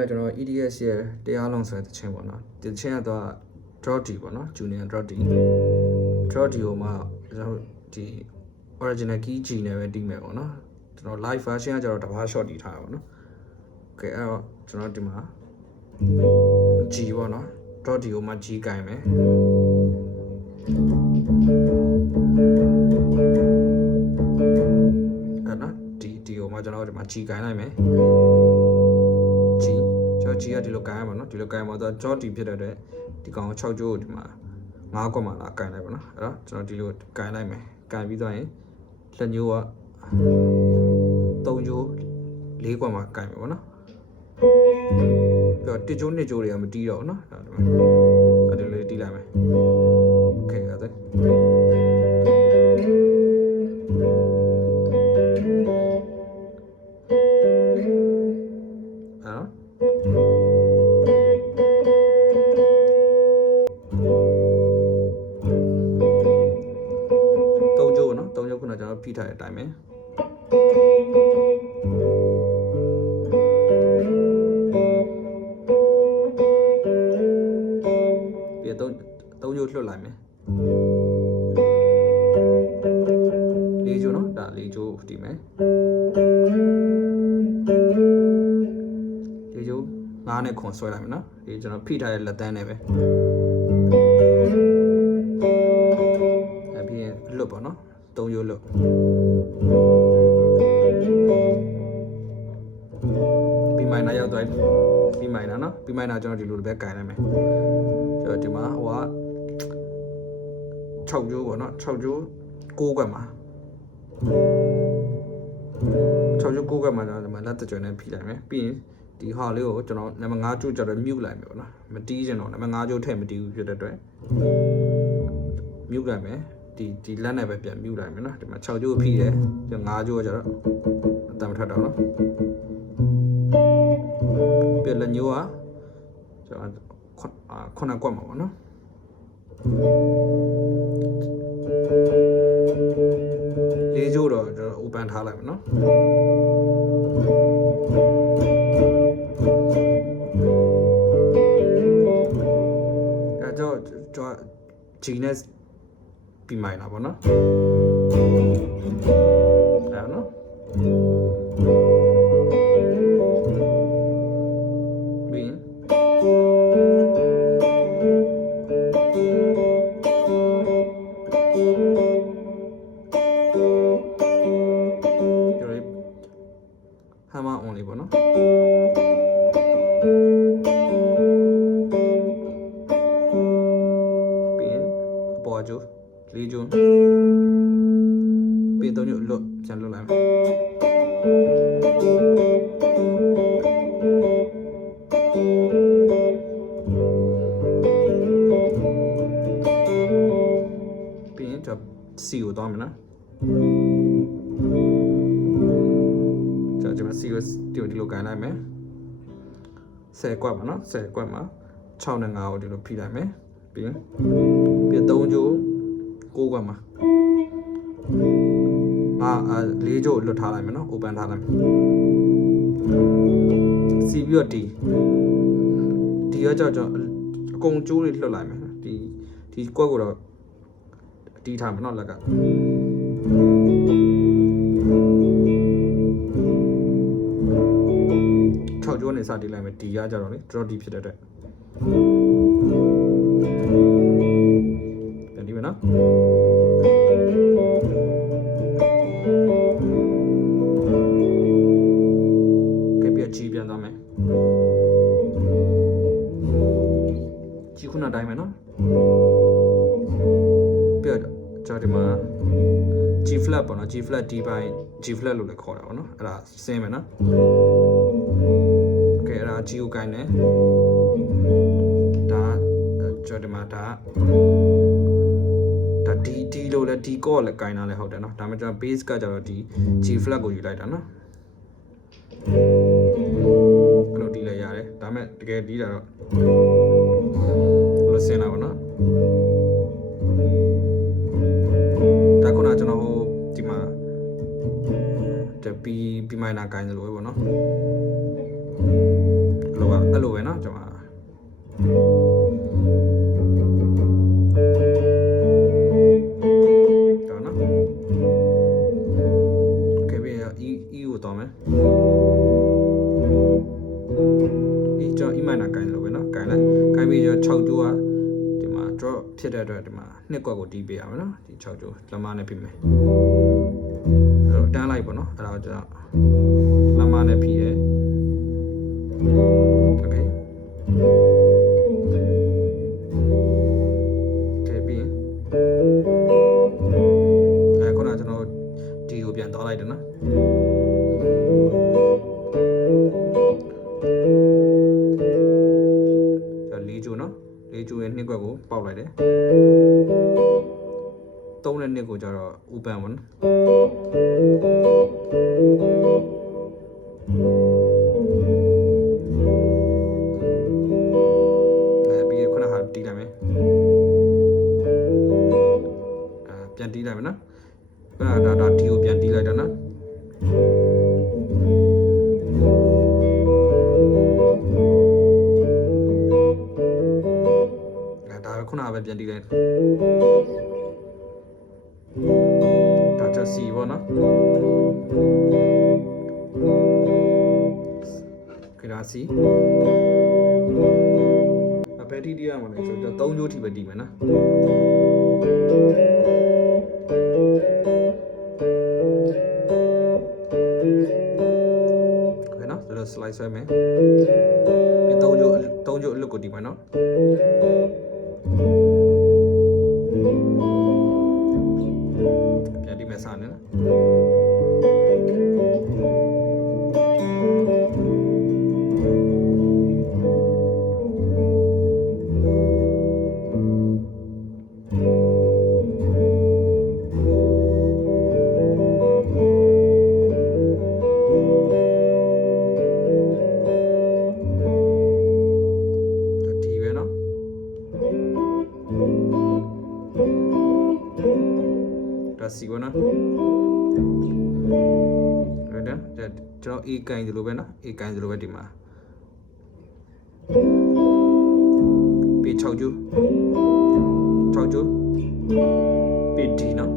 ကကျွန်တော် EDS ရဲ့တရားလုံးဆိုတဲ့တခြင်းပေါ့နော်ဒီတခြင်းကတော့ Drody ပေါ့နော် Junior Drody ကိုမှကျွန်တော်ဒီ original key G နဲ့ပဲတီးမယ်ပေါ့နော်ကျွန်တော် live version ကကျတော့တဘာ short တီးထားတာပေါ့နော် Okay အဲ့တော့ကျွန်တော်ဒီမှာ G ပေါ့နော် Drody ကိုမှ G ကိုင်မယ်အဲ့နော်ဒီကိုမှကျွန်တော်ဒီမှာ G ကိုင်လိုက်မယ် G ကျွန်တော် G ကဒီလိုကိုင်ရမှာနော်ဒီလိုကိုင်မှာတော့ Drody ဖြစ်တဲ့အတွက်ဒီကောင်6ကျိုးကိုဒီမှာ9ကွက်မှာလာကိုင်လိုက်ပါနော်အဲ့တော့ကျွန်တော်ဒီလိုကိုင်လိုက်မယ်ကိုင်ပြီးသွားရင်လက်ညိုးက3ကျိုး4ကွက်မှာကိုင်မယ်ပေါ့နော်ပြီးတော့1ကျိုး2ကျိုးတွေကမတီးတော့ဘူးနော်အဲ့ဒီလိုတီးလိုက်မယ် Okay အဲ့ဒါဖိထားတဲ့အတိုင်းပဲပြီးတော့3ကျိုးလွှတ်လိုက်မယ်4ကျိုးနော်ဒါ4ကျိုးတီးမယ်4ကျိုး9နဲ့ခွန်ဆွဲလိုက်မယ်နော်ဒီကျွန်တော်ဖိထားတဲ့လက်တန်းနဲ့ပဲအဲ့ပြီးရင်လွတ်ပါနော်3ကျိုးလွတ်ပြီးမိုင်နာရောက်သွားပြီပြီးမိုင်နာနော်ပြီးမိုင်နာကျွန်တော်ဒီလိုပဲကင်လိုက်မယ်ကျွန်တော်ဒီမှာဟိုက6ကျိုးပေါ့နော်6ကျိုး6ကွက်မှာ6ကျိုး6ကွက်မှာကျွန်တော်ဒီမှာလက်တကြွနဲ့ဖိလိုက်မယ်ပြီးရင်ဒီဟာလေးကိုကျွန်တော်နံပါတ်5ကျိုးကျတော့မြုပ်လိုက်မယ်ပေါ့နော်မတီးချင်တော့နံပါတ်5ကျိုးထည့်မတီးဘူးဖြစ်တဲ့အတွက်မြုပ်လိုက်မယ်ဒီလက်နဲ့ပဲပြန်မြုပ်လိုက်မယ်နော်ဒီမှာ6ကျိုးဖိတယ်5ကျိုးကျတော့အတန်မထွက်တော့နော်ပြလက်ညိုးကကျွန်တော်ခုနကွက်မှာပေါ့နော်4ကျိုးတော့ကျွန်တော် open ထားလိုက်မယ်နော်အဲ့တော့ကျွန်တော် G နဲ့ပြီးမိုင်လာပေါ့နော်အဲ့နော်ပြီးရင်hammer only ပေါ့နော်ပြီးရင်အပေါ်ကျိုး4ကျိုးပြီး3ကျိုးလွတ်ပြန်လွတ်လိုက်မယ်ပြီးရင်တော့ C ကိုသွားမယ်နော်ကျွန်တော်ဒီမှာ C ကိုဒီလိုကိုင်လိုက်မယ်10ကွက်ပါနော်10ကွက်မှာ6နဲ့5ကိုဒီလိုဖိလိုက်မယ်ပြီးရင်3ကျိုး6ကွက်မှာ4ကျိုးလွတ်ထားလိုက်မယ်နော် open ထားလိုက်မယ် C ပြီးတော့ D ရောကြောက်အကုန်ကျိုးတွေလွတ်လိုက်မယ်ဒီကွက်ကိုတော့တီးထားမယ်နော်လက်က6ကျိုးနဲ့စတီးလိုက်မယ် D ရကြတော့လေ draw D ဖြစ်တဲ့အတွက်ပြန်ဒီမယ်နော်ကဲပြG ပြန်သွားမယ်G ခုနတိုင်းမယ်နော်ပြကျွန်တော်ဒီမှာ G flat ပေါ့နော် G flat D ပိုင်း G flat လို့လည်းခေါ်တာပေါ့နော်အဲ့ဒါစင်းမယ်နော်โอเคအဲ့ဒါ G ကိုကိုင်းတယ်ဒါကျွန်တော်ဒီမှာဒါ D လို့လည်း D ကော့လည်းကိုင်းတာလည်းဟုတ်တယ်နော်ဒါမှကျွန်တော် base ကကြတော့ဒီ G flat ကိုယူလိုက်တာနော်အဲ့လိုဒီလည်းရတယ်ဒါပေမဲ့တကယ်ဒီတာတော့လို့စင်းလာပါနော်ဒါခုနကျွန်တော်ဒီမှာဒီ B minor ကိုင်းတယ်လို့ပဲပေါ့နော် ပါအဲ့လိုပဲเนาะကျွန်မတော့နော်โอเคပြီEကိုတော့မယ် E ကျွန်တော် E minor ကိုင်လို့ပဲเนาะကိုင်လိုက်ကိုင်ပြီးတော့6ကျိုးကဒီမှာ drop ဖြစ်တဲ့အတွက်ဒီမှာနှစ်ကွက်ကိုတီးပေးရမယ်เนาะဒီ6ကျိုးလက်မနဲ့ပြမယ်အဲ့တော့တန်းလိုက်ပေါ့เนาะအဲ့ဒါကိုကျွန်တော်လက်မနဲ့ဖြီးတယ်โอเคခုနကျွန်တော်ဒီကိုပြန်တောင်းလိုက်တယ်နော်4ကျိုးနော်4ကျိုးရဲ့နှစ်ကွက်ကိုပေါက်လိုက်တယ်3နဲ့နှစ်ကိုကျတော့ open ပါနော်ပြီးခုနကတီးလိုက်မယ်ပြန်တီးလိုက်မယ်နော်ဒါဒီကိုပြန်တီးလိုက်တာနော်ဒါခုနကပဲပြန်တီးလိုက်ဒါချက်စီပေါ့နော်ခရာစီဘယ်တီးတီးရမှာလဲဆိုတော့3ကျိုးထိပဲတီးမယ်နော်slice ဆွဲမယ်ဒီ3ကျိုးအလွတ်ကိုဒီမှာနော်ပြန်ဒီမဲ့စားနေနော်စီကောနော်အဲ့ဒါကျွန်တော် A ကိုင်းဒီလိုပဲနော် A ကိုင်းဒီလိုပဲဒီမှာပြီး6ကျိုးပြီးဒီနော်